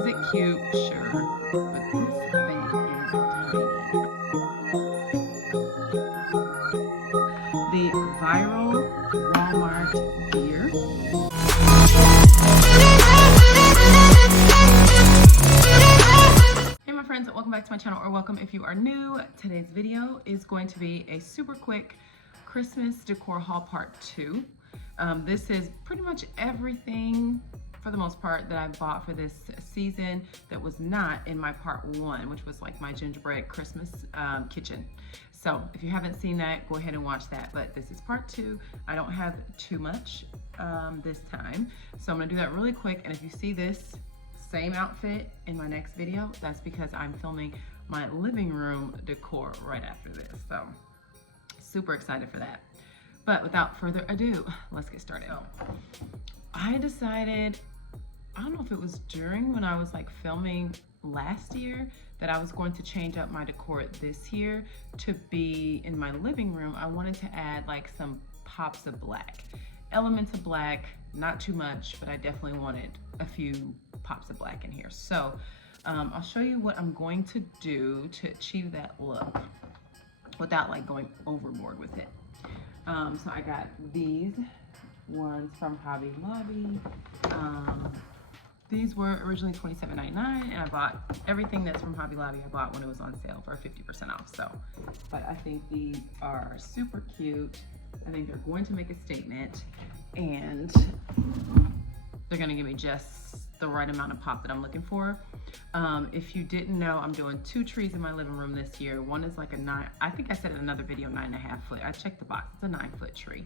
Is it cute? Sure. But this thing is tiny. The viral Walmart gear. Hey my friends, welcome back to my channel, or welcome if you are new. Today's video is going to be a super quick Christmas decor haul part 2. This is pretty much everything for the most part that I bought for this season that was not in my part 1, which was like my gingerbread Christmas kitchen. So if you haven't seen that, go ahead and watch that. But this is part 2. I don't have too much this time, so I'm gonna do that really quick. And if you see this same outfit in my next video, that's because I'm filming my living room decor right after this. So super excited for that. But without further ado, let's get started. So, I decided, I don't know if it was during when I was like filming last year, that I was going to change up my decor this year to be in my living room. I wanted to add like some pops of black, elements of black, not too much, but I definitely wanted a few pops of black in here. So I'll show you what I'm going to do to achieve that look without like going overboard with it. So I got these ones from Hobby Lobby. These were originally $27.99, and I bought everything that's from Hobby Lobby. I bought when it was on sale for 50% off. So, but I think these are super cute. I think they're going to make a statement, and they're gonna give me just the right amount of pop that I'm looking for. If you didn't know, I'm doing 2 trees in my living room this year. One is like a 9, I think I said in another video, 9.5 foot. I checked the box, it's a 9-foot tree.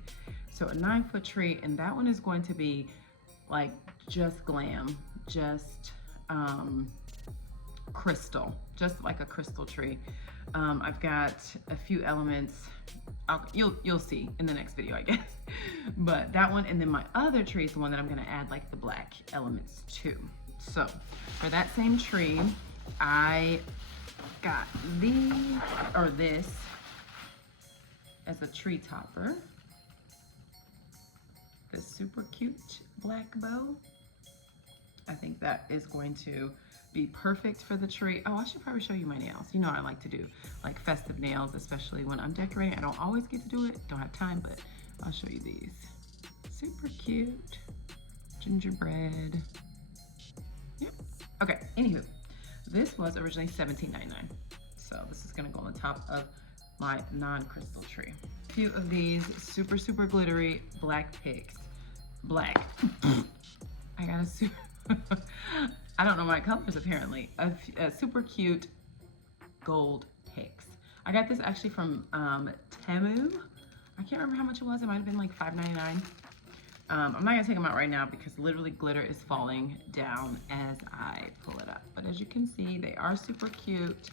So a 9-foot tree, and that one is going to be like just glam, just crystal, just like a crystal tree. I've got a few elements. You'll see in the next video, I guess. But that one, and then my other tree is the one that I'm gonna add like the black elements to. So for that same tree, I got this as a tree topper. This super cute black bow. I think that is going to be perfect for the tree. Oh, I should probably show you my nails. You know I like to do like festive nails, especially when I'm decorating. I don't always get to do it, don't have time, but I'll show you these. Super cute, gingerbread. Yep. Okay, anywho, this was originally $17.99. So this is gonna go on the top of my non-crystal tree. A few of these super, super glittery black picks. Black. I got a super, I don't know my colors apparently. A super cute gold picks. I got this actually from Temu. I can't remember how much it was. It might have been like $5.99. I'm not gonna take them out right now because literally glitter is falling down as I pull it up. But as you can see, they are super cute.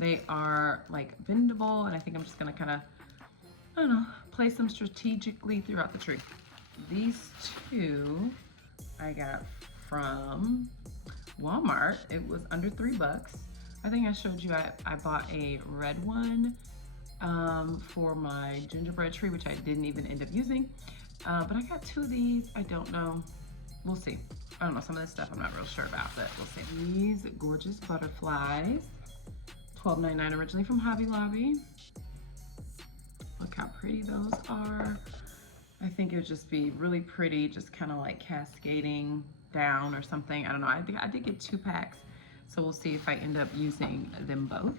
They are like bendable, and I think I'm just gonna kind of, I don't know, place them strategically throughout the tree. These 2 I got from Walmart. It was under $3. I think I showed you I bought a red one for my gingerbread tree, which I didn't even end up using. But I got 2 of these. I don't know. We'll see. I don't know. Some of this stuff I'm not real sure about, but we'll see. These gorgeous butterflies. $12.99 originally from Hobby Lobby. Look how pretty those are. I think it would just be really pretty, just kind of like cascading down or something. I don't know. I did get 2 packs, so we'll see if I end up using them both.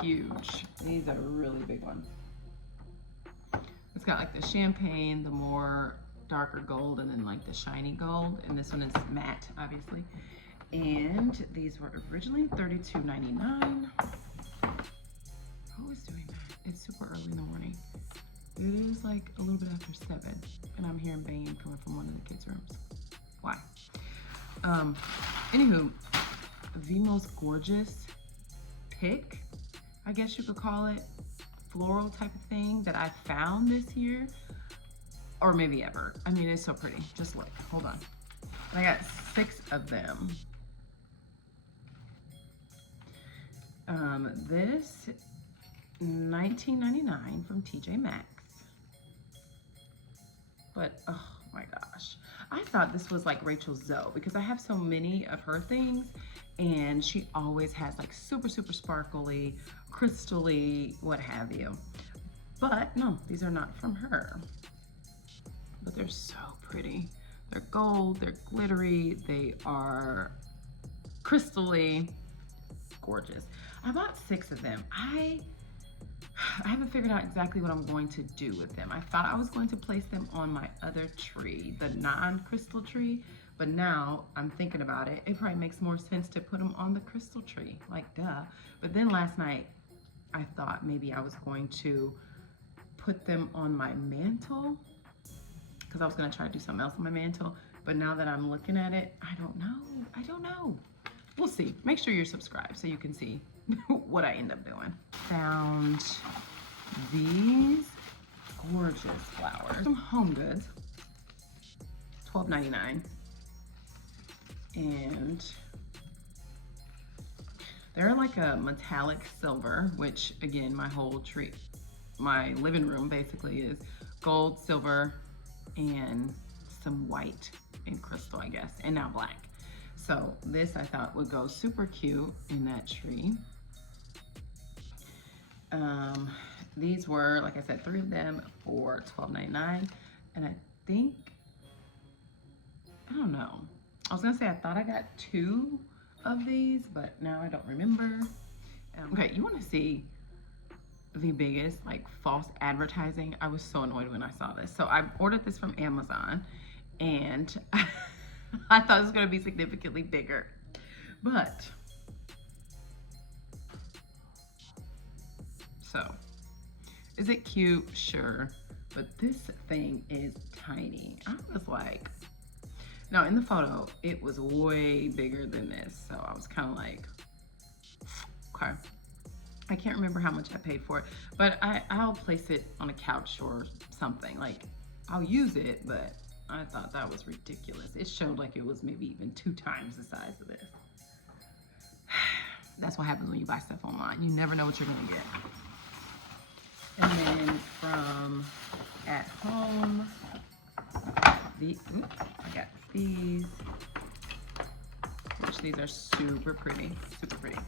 Huge. These are really big ones. It's got like the champagne, the more darker gold, and then like the shiny gold. And this one is matte, obviously. And these were originally $32.99. Who is doing that? It's super early in the morning. It is like a little bit after 7, and I'm hearing banging coming from one of the kids' rooms. Why? Anywho, the most gorgeous pick, I guess you could call it, floral type of thing that I found this year, or maybe ever. I mean, it's so pretty. Just look, hold on. I got 6 of them. This $19.99 from TJ Maxx. But oh, my gosh. I thought this was like Rachel Zoe because I have so many of her things and she always has like super, super sparkly, crystally, what have you. But no, these are not from her. But they're so pretty. They're gold, they're glittery, they are crystally gorgeous. I bought 6 of them. I haven't figured out exactly what I'm going to do with them. I thought I was going to place them on my other tree, the non-crystal tree, but now I'm thinking about it. It probably makes more sense to put them on the crystal tree, like duh. But then last night, I thought maybe I was going to put them on my mantle because I was gonna try to do something else on my mantle. But now that I'm looking at it, I don't know. We'll see. Make sure you're subscribed so you can see what I end up doing. Found these gorgeous flowers from Home Goods, $12.99, and they're like a metallic silver, which again, my whole tree, my living room basically is gold, silver, and some white and crystal, I guess, and now black. So this I thought would go super cute in that tree. These were, like I said, 3 of them for $12.99. And I think, I don't know. I was gonna say I thought I got 2 of these, but now I don't remember. Okay, you wanna see the biggest like false advertising? I was so annoyed when I saw this. So I ordered this from Amazon and I thought it was gonna be significantly bigger, but so is it cute? Sure, but this thing is tiny. I was like, now in the photo it was way bigger than this, so I was kind of like, okay. I can't remember how much I paid for it, but I'll place it on a couch or something. Like, I'll use it, but I thought that was ridiculous. It showed like it was maybe even 2 times the size of this. That's what happens when you buy stuff online. You never know what you're gonna get. And then from At Home, I got these, which these are super pretty, super pretty.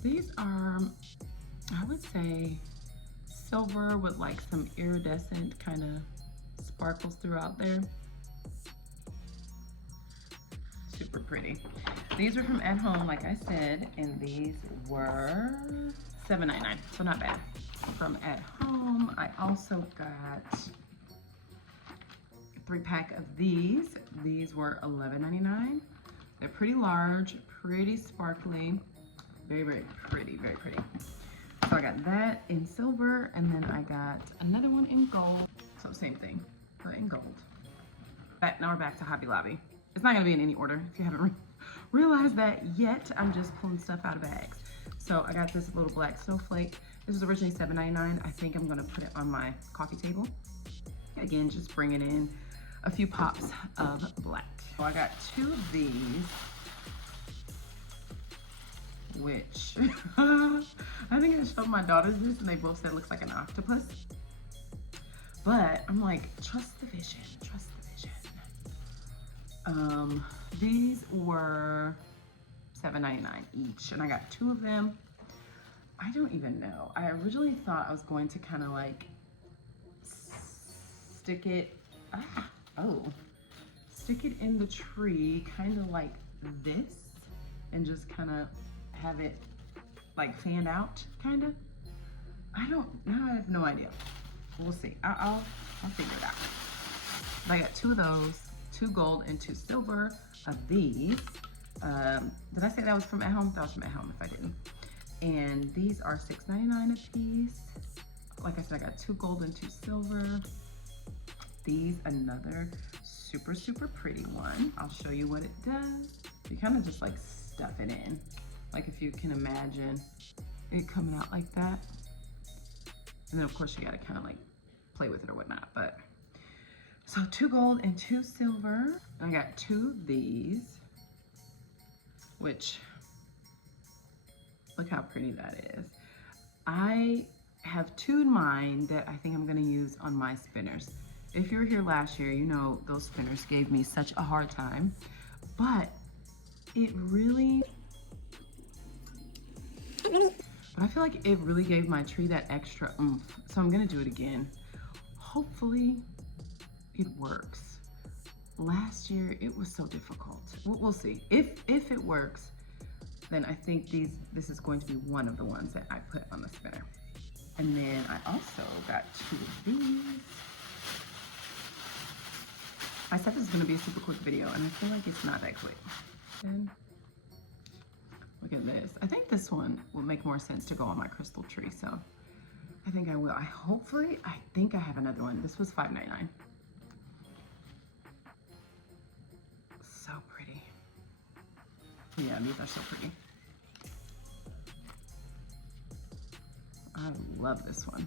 These are, I would say, silver with like some iridescent kind of sparkles throughout there. Super pretty. These are from At Home, like I said, and these were $7.99, so not bad. From At Home, I also got a 3-pack of these. These were $11.99. They're pretty large, pretty sparkly. Very, very pretty, very pretty. So I got that in silver, and then I got another one in gold. So same thing, but in gold. Now we're back to Hobby Lobby. It's not gonna be in any order if you haven't realized that yet. I'm just pulling stuff out of bags. So I got this little black snowflake. This was originally $7.99. I think I'm gonna put it on my coffee table. Again, just bringing in a few pops of black. So I got 2 of these, which I think I showed my daughters this and they both said it looks like an octopus. But I'm like, trust the vision, trust the vision. These were $7.99 each, and I got 2 of them. I don't even know. I originally thought I was going to kind of like stick it in the tree, kind of like this, and just kind of have it like fan out, kind of. I have no idea. We'll see. I'll figure it out. I got 2 of those, 2 gold and 2 silver of these. Did I say that was from At Home? That was from At Home if I didn't. And these are $6.99 a piece. Like I said, I got 2 gold and 2 silver. These, another super, super pretty one. I'll show you what it does. You kind of just like stuff it in. Like if you can imagine it coming out like that. And then of course you gotta kind of like play with it or whatnot. But so 2 gold and 2 silver. And I got 2 of these, which look how pretty that is. I have two in mind that I think I'm gonna use on my spinners. If you were here last year, you know those spinners gave me such a hard time, but it really, but I feel like it really gave my tree that extra oomph. So I'm gonna do it again. Hopefully it works. Last year it was so difficult. We'll see. If it works, then I think this is going to be one of the ones that I put on the spinner. And then I also got two of these. I said this is gonna be a super quick video, and I feel like it's not that quick. Then, look at this. I think this one will make more sense to go on my crystal tree, so I think I will. I think I have another one. This was $5.99. So pretty. Yeah, these are so pretty. I love this one.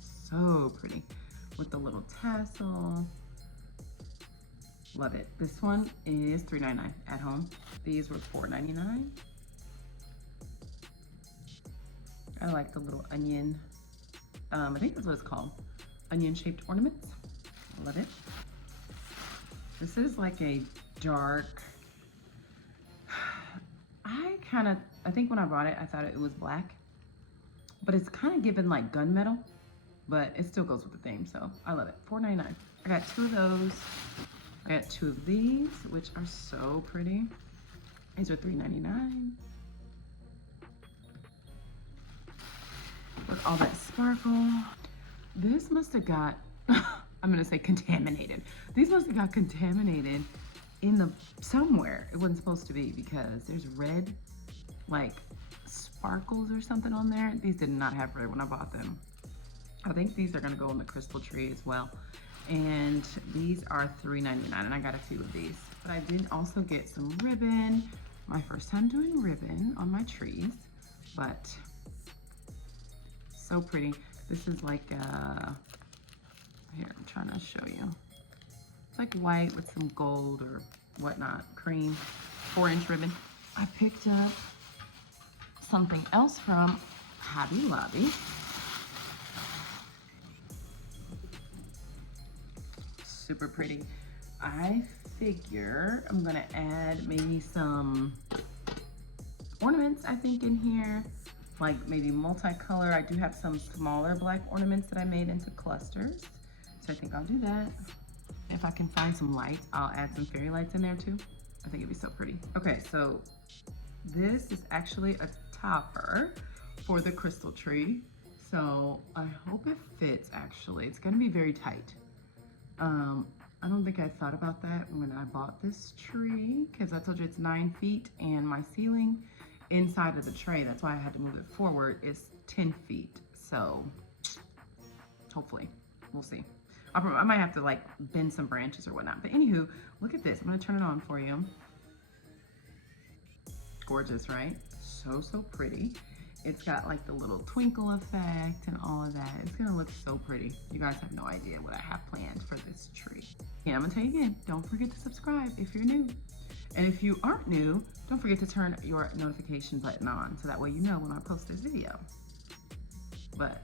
So pretty. With the little tassel. Love it. This one is $3.99 at home. These were $4.99. I like the little onion. I think that's what it's called. Onion-shaped ornaments. Love it. This is like a dark. I think when I bought it, I thought it was black, but it's kind of given like gunmetal, but it still goes with the theme, so I love it. $4.99. I got two of those. I got two of these, which are so pretty. These are $3.99. Look, all that sparkle. This must have got, I'm gonna say contaminated. These must have got contaminated in somewhere it wasn't supposed to be, because there's red, like sparkles or something on there. These did not have red when I bought them. I think these are gonna go on the crystal tree as well. And these are $3.99, and I got a few of these. But I did also get some ribbon. My first time doing ribbon on my trees, but so pretty. This is like, here, I'm trying to show you. It's like white with some gold or whatnot, cream, 4-inch ribbon. I picked up something else from Hobby Lobby. Super pretty. I figure I'm gonna add maybe some ornaments, I think, in here, like maybe multicolor. I do have some smaller black ornaments that I made into clusters, so I think I'll do that. If I can find some lights, I'll add some fairy lights in there too. I think it'd be so pretty. Okay, so this is actually a topper for the crystal tree. So I hope it fits. Actually, it's gonna be very tight. I don't think I thought about that when I bought this tree, because I told you it's 9 feet, and my ceiling inside of the tray, that's why I had to move it forward, is 10 feet. So hopefully, we'll see. I might have to like bend some branches or whatnot. But anywho, look at this. I'm gonna turn it on for you. Gorgeous, right? So, so pretty. It's got like the little twinkle effect and all of that. It's gonna look so pretty. You guys have no idea what I have planned for this tree. And I'm gonna tell you again, don't forget to subscribe if you're new. And if you aren't new, don't forget to turn your notification button on, so that way you know when I post this video. But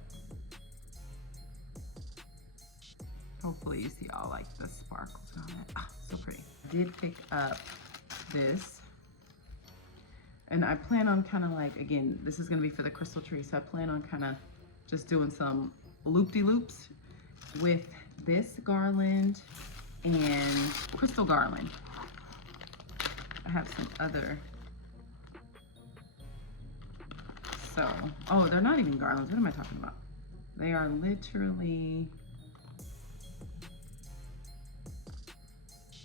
hopefully you see all like the sparkles and all that. Oh, so pretty. I did pick up this. And I plan on kind of like, again, this is gonna be for the crystal tree, so I plan on kind of just doing some loop-de-loops with this garland and crystal garland. I have some other, so, oh, they're not even garlands. What am I talking about? They are literally,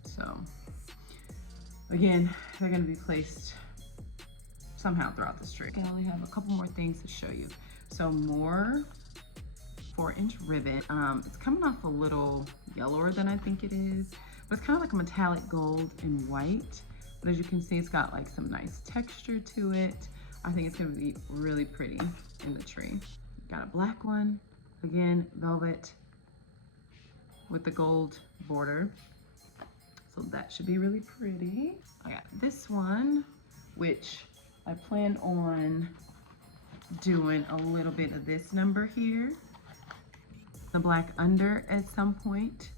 so, again, they're gonna be placed somehow throughout this tree. I only have a couple more things to show you. So more 4-inch ribbon. It's coming off a little yellower than I think it is, but it's kind of like a metallic gold and white. But as you can see, it's got like some nice texture to it. I think it's gonna be really pretty in the tree. Got a black one, again, velvet with the gold border. So that should be really pretty. I got this one, which I plan on doing a little bit of this number here, the black under at some point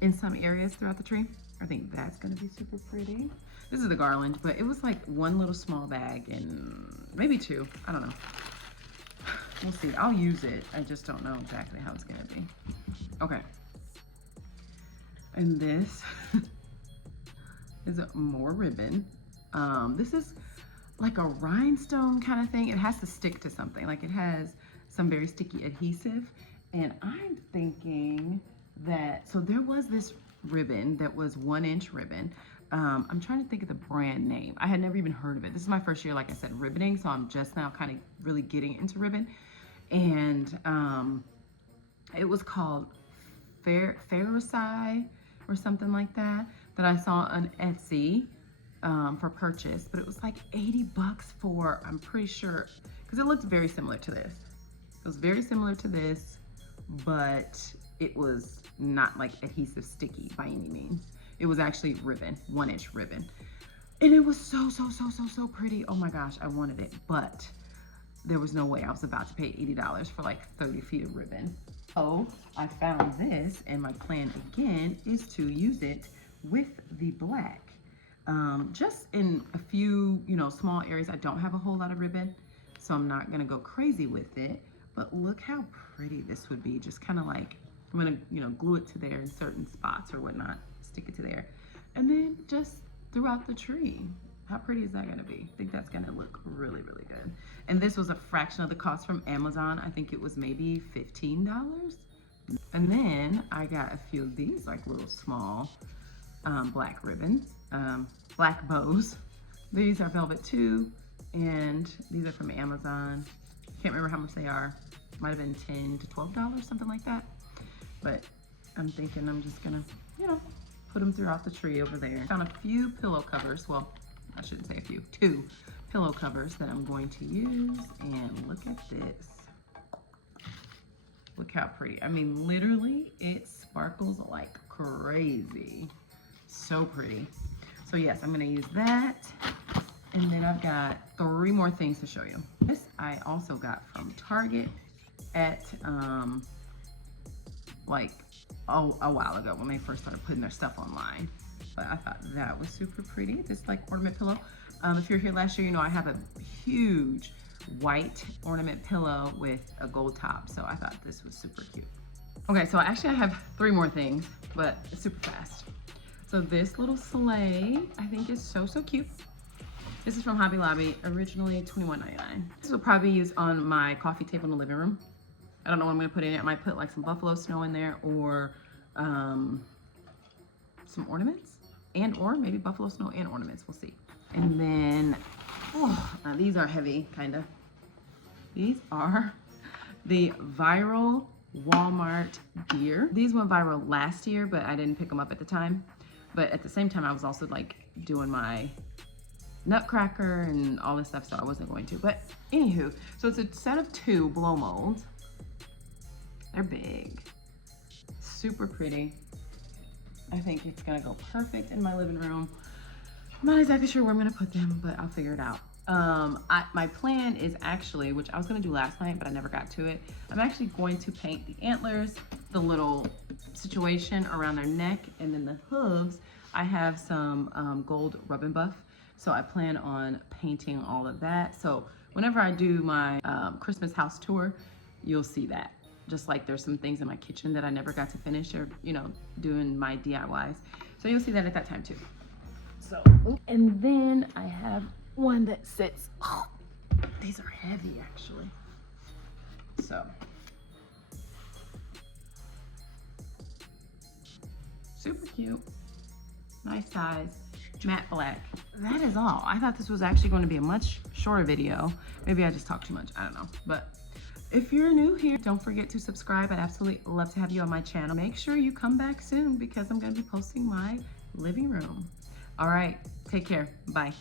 in some areas throughout the tree. I think that's gonna be super pretty. This is the garland, but it was like one little small bag and maybe two, I don't know. We'll see, I'll use it. I just don't know exactly how it's gonna be. Okay. And this is more ribbon. This is like a rhinestone kind of thing. It has to stick to something. Like it has some very sticky adhesive. And I'm thinking that, so there was this ribbon that was 1-inch ribbon. I'm trying to think of the brand name. I had never even heard of it. This is my first year, like I said, ribboning. So I'm just now kind of really getting into ribbon. And it was called Ferrocide or something like that I saw on Etsy for purchase, but it was like 80 bucks for, I'm pretty sure, because it looked very similar to this. It was very similar to this, but it was not like adhesive sticky by any means. It was actually ribbon, 1-inch ribbon. And it was so pretty. Oh my gosh, I wanted it, but there was no way I was about to pay $80 for like 30 feet of ribbon. So I found this, and my plan again is to use it with the black. Just in a few, small areas. I don't have a whole lot of ribbon, so I'm not gonna go crazy with it, but look how pretty this would be. Just kind of like, I'm gonna, glue it to there in certain spots or whatnot, stick it to there. And then just throughout the tree. How pretty is that gonna be? I think that's gonna look really good. And this was a fraction of the cost from Amazon. I think it was maybe $15. And then I got a few of these like little small black ribbons, black bows. These are velvet too, and these are from Amazon. Can't remember how much they are. Might have been $10 to $12, something like that. But I'm thinking I'm just gonna, put them throughout the tree over there. Found a few pillow covers. Well, I shouldn't say a few, 2 pillow covers that I'm going to use. And look at this. Look how pretty. I mean, literally, it sparkles like crazy. So pretty. So yes, I'm gonna use that. And then I've got 3 more things to show you. This I also got from Target at like a while ago when they first started putting their stuff online. But I thought that was super pretty. This like ornament pillow. If you're here last year, I have a huge white ornament pillow with a gold top. So I thought this was super cute. Okay, so actually I have 3 more things, but it's super fast. So this little sleigh, I think is so cute. This is from Hobby Lobby, originally $21.99. This will probably be used on my coffee table in the living room. I don't know what I'm gonna put in it. I might put like some buffalo snow in there, or some ornaments, or maybe buffalo snow and ornaments, we'll see. And then, now these are heavy, kinda. These are the viral Walmart deer. These went viral last year, but I didn't pick them up at the time. But at the same time, I was also like doing my nutcracker and all this stuff, so I wasn't going to. But anywho, so it's a set of 2 blow molds. They're big, super pretty. I think it's gonna go perfect in my living room. I'm not exactly sure where I'm gonna put them, but I'll figure it out. My plan is actually, which I was gonna do last night, but I never got to it. I'm actually going to paint the antlers, the little situation around their neck, and then the hooves. I have some gold rub and buff, so I plan on painting all of that. So whenever I do my Christmas house tour, you'll see that. Just like there's some things in my kitchen that I never got to finish, or doing my DIYs. So you'll see that at that time too. So, and then I have one that sits, these are heavy actually. So, super cute, nice size, matte black. That is all. I thought this was actually going to be a much shorter video. Maybe I just talked too much, I don't know. But if you're new here, don't forget to subscribe. I'd absolutely love to have you on my channel. Make sure you come back soon because I'm going to be posting my living room. All right, take care. Bye.